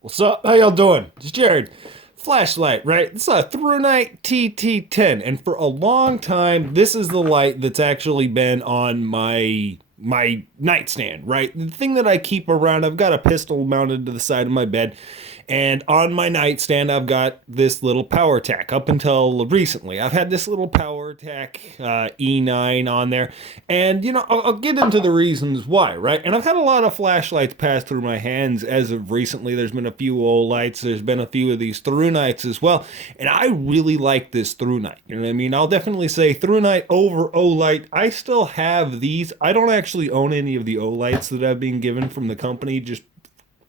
What's up? How y'all doing? It's Jared. Flashlight, right? It's a thrunite TT10, and for a long time, this is the light that's actually been on my nightstand, right? The thing that I keep around. I've got a pistol mounted to the side of my bed, and on my nightstand, I've got this little power tack. Up until recently, I've had this little power tack E9 on there, and I'll get into the reasons why, right? And I've had a lot of flashlights pass through my hands as of recently. There's been a few old lights. There's been a few of these thrunites as well, and I really like this thrunite. You know what I mean? I'll definitely say thrunite over O-light. I still have these. I don't actually own any of the O-lights that I've been given from the company, just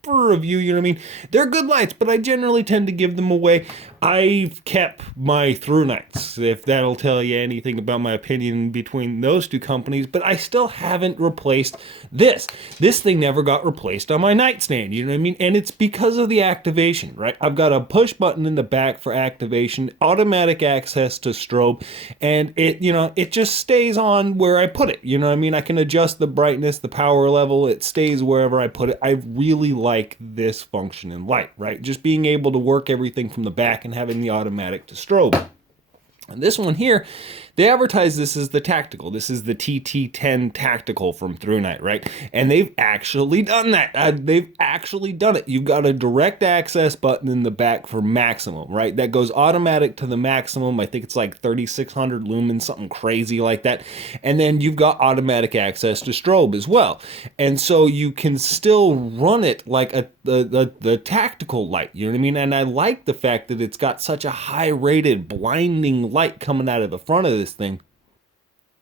for review, you know what I mean? They're good lights, but I generally tend to give them away. I've kept my thrunites, if that'll tell you anything about my opinion between those two companies, but I still haven't replaced this. This thing never got replaced on my nightstand, you know what I mean? And it's because of the activation, right? I've got a push button in the back for activation, automatic access to strobe, and it just stays on where I put it, you know what I mean? I can adjust the brightness, the power level, it stays wherever I put it. I really like this function in light, right? Just being able to work everything from the back and having the automatic to strobe. And this one here, they advertise this as the tactical. This is the TT10 tactical from thrunite, right? And they've actually done that. They've actually done it. You've got a direct access button in the back for maximum, right? That goes automatic to the maximum. I think it's like 3600 lumens, something crazy like that. And then you've got automatic access to strobe as well. And so you can still run it like the tactical light, you know what I mean? And I like the fact that it's got such a high rated blinding light coming out of the front of this thing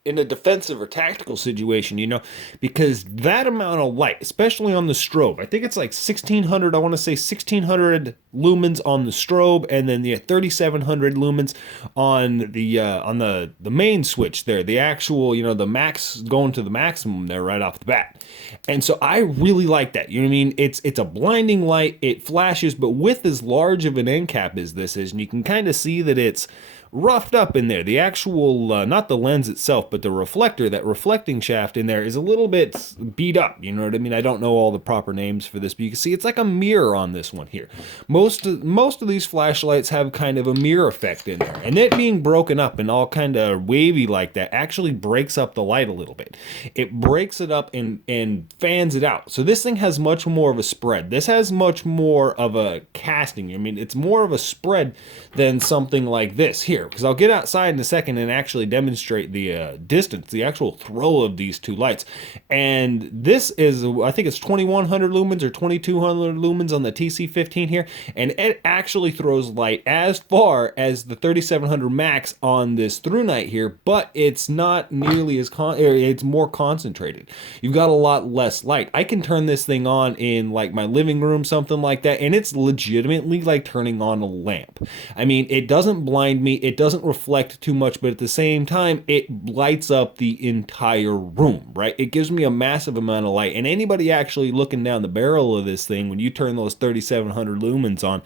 in a defensive or tactical situation, because that amount of light, especially on the strobe, I think it's like 1600, I want to say 1600 lumens on the strobe, and then the 3700 lumens on the main switch there, the actual, the max, going to the maximum there right off the bat. And so I really like that. You know what I mean? It's a blinding light, it flashes, but with as large of an end cap as this is, and you can kind of see that it's roughed up in there. The actual, not the lens itself, but the reflector, that reflecting shaft in there is a little bit beat up. You know what I mean? I don't know all the proper names for this, but you can see it's like a mirror on this one here. Most of these flashlights have kind of a mirror effect in there, and it being broken up and all kind of wavy like that actually breaks up the light a little bit. It breaks it up and fans it out. So this thing has much more of a spread. This has much more of a casting. I mean, it's more of a spread than something like this here, because I'll get outside in a second and actually demonstrate the distance, the actual throw of these two lights. And this is, I think it's 2100 lumens or 2200 lumens on the TC15 here, and it actually throws light as far as the 3700 max on this thrunite here, but it's not nearly as it's more concentrated. You've got a lot less light. I can turn this thing on in like my living room, something like that, and it's legitimately like turning on a lamp. I mean, it doesn't blind me, it doesn't reflect too much, but at the same time, it lights up the entire room, right? It gives me a massive amount of light, and anybody actually looking down the barrel of this thing, when you turn those 3700 lumens on,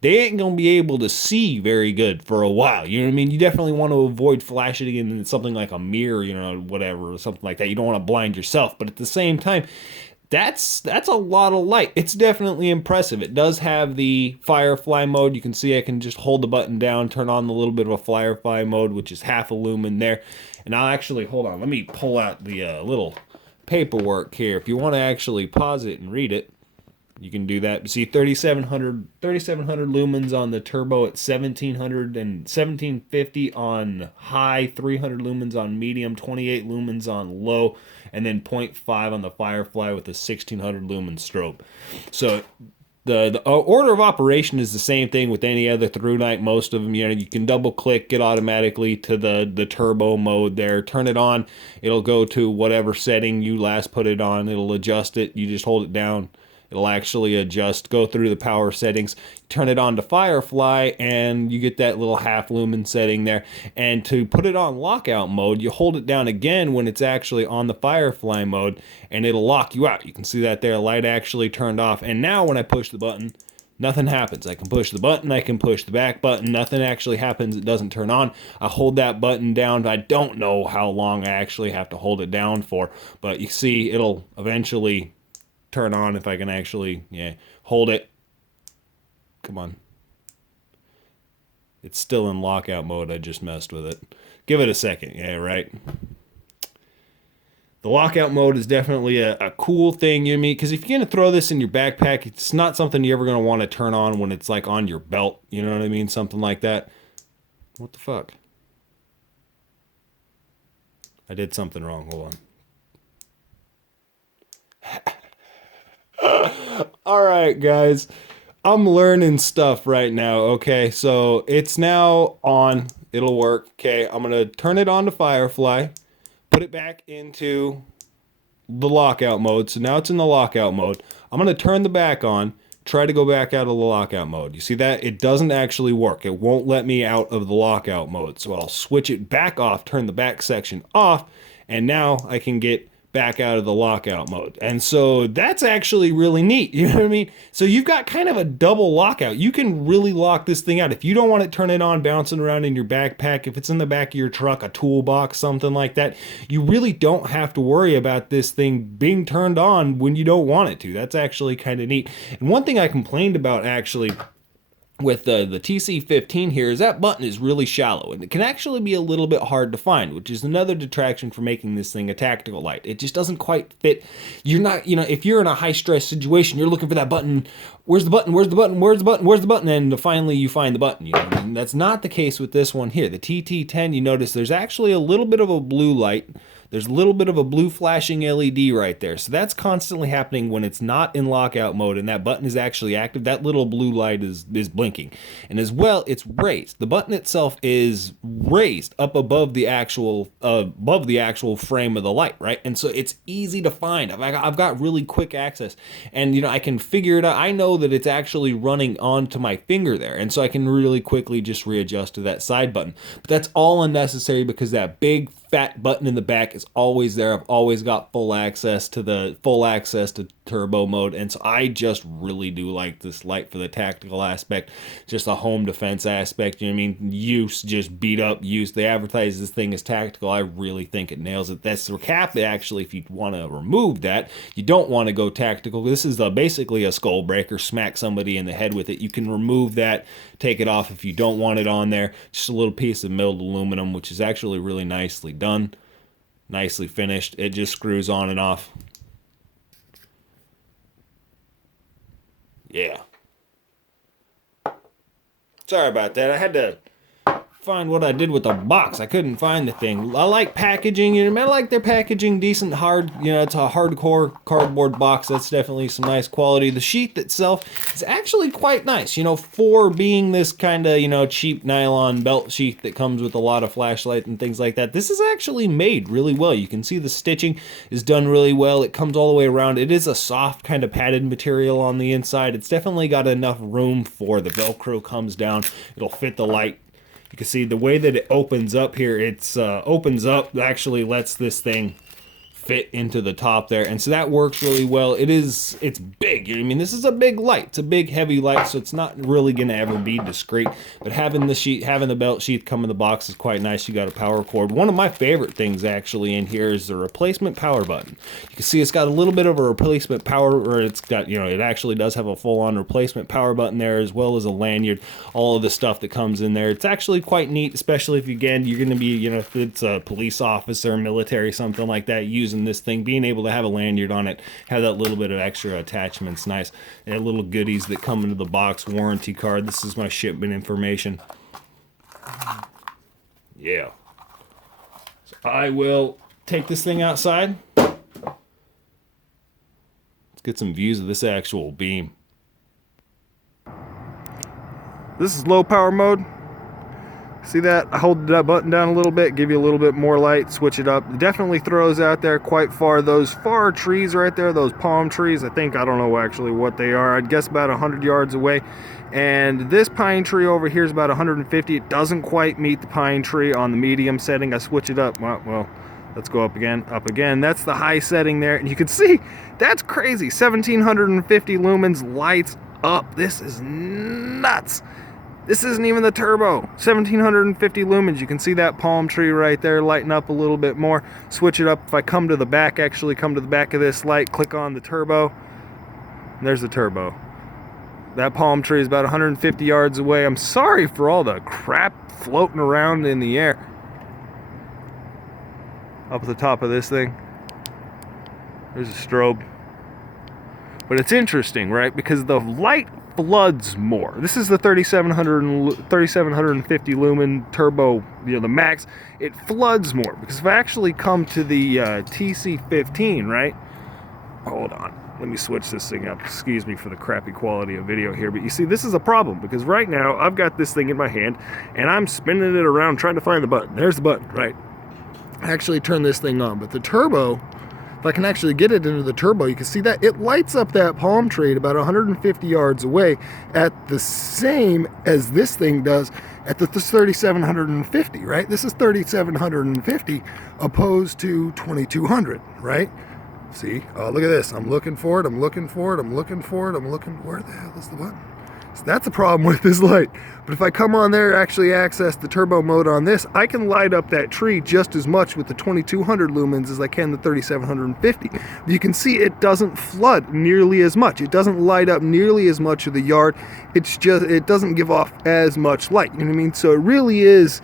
they ain't gonna be able to see very good for a while. You know what I mean? You definitely want to avoid flashing in something like a mirror, whatever, or something like that. You don't want to blind yourself, but at the same time, that's a lot of light. It's definitely impressive. It does have the Firefly mode. You can see I can just hold the button down, turn on a little bit of a Firefly mode, which is half a lumen there. And I'll actually, hold on, let me pull out the little paperwork here. If you want to actually pause it and read it, you can do that. See, 3700 lumens on the turbo at 1700 and 1750 on high, 300 lumens on medium, 28 lumens on low, and then zero point 0.5 on the Firefly with a 1600 lumen strobe. So the order of operation is the same thing with any other thrunite. Most of them, you can double click, get automatically to the turbo mode there, turn it on, it'll go to whatever setting you last put it on, it'll adjust it, you just hold it down, it'll actually adjust, go through the power settings, turn it on to Firefly, and you get that little half lumen setting there. And to put it on lockout mode, you hold it down again when it's actually on the Firefly mode, and it'll lock you out. You can see that there, light actually turned off. And now when I push the button, nothing happens. I can push the button, I can push the back button, nothing actually happens, it doesn't turn on. I hold that button down, I don't know how long I actually have to hold it down for, but you see it'll eventually turn on if I can actually hold it, Come on. It's still in lockout mode. I just messed with it. Give it a second. Yeah, right. The lockout mode is definitely a cool thing, you know what I mean? Because if you're going to throw this in your backpack, it's not something you're ever going to want to turn on when it's like on your belt. You know what I mean? Something like that. What the fuck? I did something wrong. Hold on. All right, guys. I'm learning stuff right now, okay? So it's now on. It'll work, okay? I'm going to turn it on to Firefly. Put it back into the lockout mode. So now it's in the lockout mode. I'm going to turn the back on, try to go back out of the lockout mode. You see that? It doesn't actually work. It won't let me out of the lockout mode. So I'll switch it back off, turn the back section off, and now I can get back out of the lockout mode. And so that's actually really neat. You know what I mean? So you've got kind of a double lockout. You can really lock this thing out. If you don't want to turn it on bouncing around in your backpack, if it's in the back of your truck, a toolbox, something like that, you really don't have to worry about this thing being turned on when you don't want it to. That's actually kind of neat. And one thing I complained about actually with the TC15 here is that button is really shallow and it can actually be a little bit hard to find, which is another detraction for making this thing a tactical light. It just doesn't quite fit. You're not, you know, if you're in a high stress situation, you're looking for that button. Where's the button? Where's the button? Where's the button? Where's the button? And finally you find the button. You know, and that's not the case with this one here. The TT10, you notice there's actually a little bit of a blue light. There's a little bit of a blue flashing LED right there. So that's constantly happening when it's not in lockout mode and that button is actually active. That little blue light is blinking. And as well, it's raised. The button itself is raised up above the actual frame of the light, right? And so it's easy to find. I've got really quick access. And you know, I can figure it out. I know that it's actually running onto my finger there. And so I can really quickly just readjust to that side button. But that's all unnecessary because that big fat button in the back is always there. I've always got full access to turbo mode, and so I just really do like this light for the tactical aspect, just a home defense aspect. You know what I mean? Use, just beat up use. They advertise this thing as tactical. I really think it nails it. That's the cap. Actually, if you want to remove that, you don't want to go tactical. This is basically a skull breaker. Smack somebody in the head with it. You can remove that, take it off if you don't want it on there. Just a little piece of milled aluminum, which is actually really nicely done, nicely finished. It just screws on and off. Yeah. Sorry about that. I had to find what I did with the box. I couldn't find the thing. I like packaging, you know, I like their packaging, decent hard, you know, it's a hardcore cardboard box. That's definitely some nice quality. The sheath itself is actually quite nice, you know, for being this kind of, you know, cheap nylon belt sheath that comes with a lot of flashlight and things like that. This is actually made really well. You can see the stitching is done really well. It comes all the way around. It is a soft kind of padded material on the inside. It's definitely got enough room for the Velcro comes down. It'll fit the light. You can see the way that it opens up here, it's opens up, actually lets this thing fit into the top there, and so that works really well. It's big, you know what I mean? This is a big light. It's a big heavy light, so it's not really gonna ever be discreet, but having the belt sheath come in the box is quite nice. You got a power cord. One of my favorite things actually in here is the replacement power button. You can see it's got a little bit of a replacement power, or it's got, you know, it actually does have a full-on replacement power button there, as well as a lanyard, all of the stuff that comes in there. It's actually quite neat, especially if, again, you're gonna be, you know, if it's a police officer, military, something like that, using this thing, being able to have a lanyard on it, have that little bit of extra attachments, nice. And little goodies that come into the box, warranty card. This is my shipment information. Yeah. So I will take this thing outside. Let's get some views of this actual beam. This is low power mode. See that? I hold that button down a little bit, give you a little bit more light, switch it up. It definitely throws out there quite far. Those far trees right there, those palm trees, I don't know actually what they are. I'd guess about 100 yards away. And this pine tree over here is about 150. It doesn't quite meet the pine tree on the medium setting. I switch it up. Well, let's go up again, up again. That's the high setting there. And you can see, that's crazy. 1750 lumens, lights up. This is nuts. This isn't even the turbo. 1750 lumens. You can see that palm tree right there lighting up a little bit more. Switch it up. If I come to the back, actually come to the back of this light, click on the turbo. And there's the turbo. That palm tree is about 150 yards away. I'm sorry for all the crap floating around in the air. Up at the top of this thing, there's a strobe. But it's interesting, right? Because the light floods more. This is the 3750 lumen turbo, the max. It floods more because if I actually come to the TC15, right? Hold on. Let me switch this thing up. Excuse me for the crappy quality of video here. But you see, this is a problem because right now I've got this thing in my hand and I'm spinning it around trying to find the button. There's the button, right? I actually turn this thing on. But the turbo, if I can actually get it into the turbo, you can see that it lights up that palm tree at about 150 yards away at the same as this thing does at the 3750, right? This is 3750 opposed to 2200, right? See, oh, look at this. I'm looking for it. I'm looking for it. I'm looking for it. I'm looking. Where the hell is the button? So that's a problem with this light. But if I come on there, actually access the turbo mode on this, I can light up that tree just as much with the 2200 lumens as I can the 3750. You can see it doesn't flood nearly as much. It doesn't light up nearly as much of the yard. It's just, it doesn't give off as much light. You know what I mean? So it really is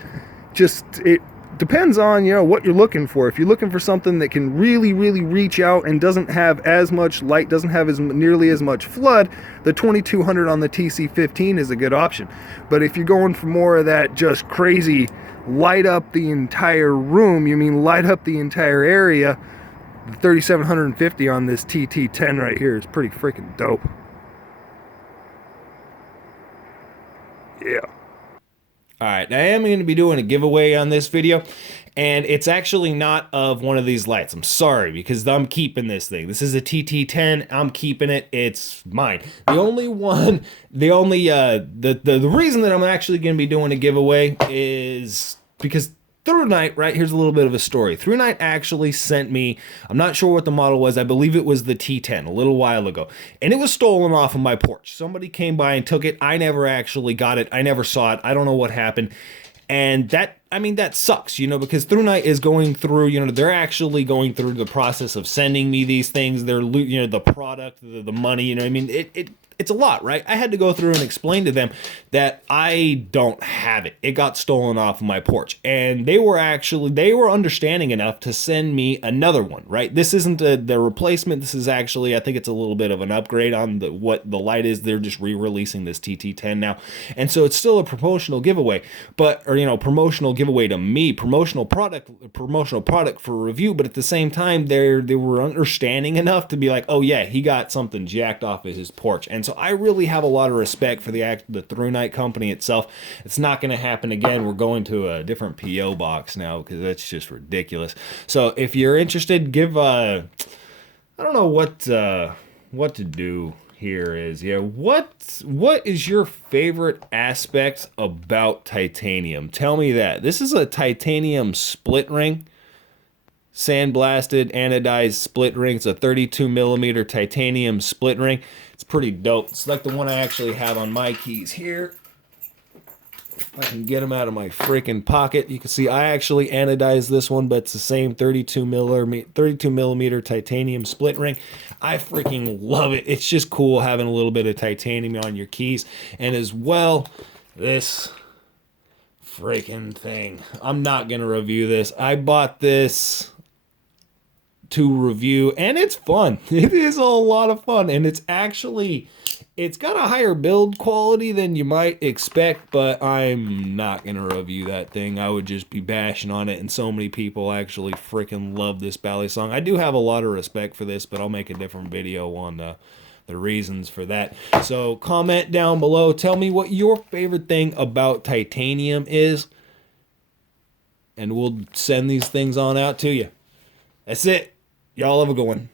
just, it depends on, what you're looking for. If you're looking for something that can really, really reach out and doesn't have as much light, doesn't have nearly as much flood, the 2200 on the TC15 is a good option. But if you're going for more of that just crazy light up the entire room, light up the entire area, the 3750 on this TT10 right here is pretty freaking dope. Yeah. All right, I am going to be doing a giveaway on this video, and it's actually not of one of these lights. I'm sorry, because I'm keeping this thing. This is a TT10. I'm keeping it. It's mine. The reason that I'm actually going to be doing a giveaway is because thrunite, right? Here's a little bit of a story. Thrunite actually sent me, I'm not sure what the model was. I believe it was the T10 a little while ago. And it was stolen off of my porch. Somebody came by and took it. I never actually got it. I never saw it. I don't know what happened. And that sucks, because thrunite is going through, they're actually going through the process of sending me these things. They're, the product, the money, it's a lot, right? I had to go through and explain to them that I don't have it. It got stolen off of my porch. And they were understanding enough to send me another one, right? This isn't the replacement. This is actually, I think it's a little bit of an upgrade on what the light is. They're just re-releasing this TT10 now. And so it's still a promotional giveaway, promotional giveaway to me, promotional product for review. But at the same time, they were understanding enough to be like, oh yeah, he got something jacked off of his porch. And so I really have a lot of respect for the thrunite company itself. It's not going to happen again. We're going to a different PO box now because that's just ridiculous. So if you're interested, give I don't know what to do here is. Yeah, what is your favorite aspect about titanium? Tell me that. This is a titanium split ring. Sandblasted anodized split ring. It's a 32 millimeter titanium split ring. It's pretty dope. It's like the one I actually have on my keys here. If I can get them out of my freaking pocket, you can see I actually anodized this one, but it's the same 32 millimeter titanium split ring. I freaking love it. It's just cool having a little bit of titanium on your keys, and as well, this freaking thing. I'm not gonna review this. I bought this to review, and it's fun. It is a lot of fun, and it's got a higher build quality than you might expect, but I'm not gonna review that thing. I would just be bashing on it, and so many people actually freaking love this ballet song. I do have a lot of respect for this, but I'll make a different video on the reasons for that. So comment down below, tell me what your favorite thing about titanium is, and we'll send these things on out to you. That's it. Y'all have a good one.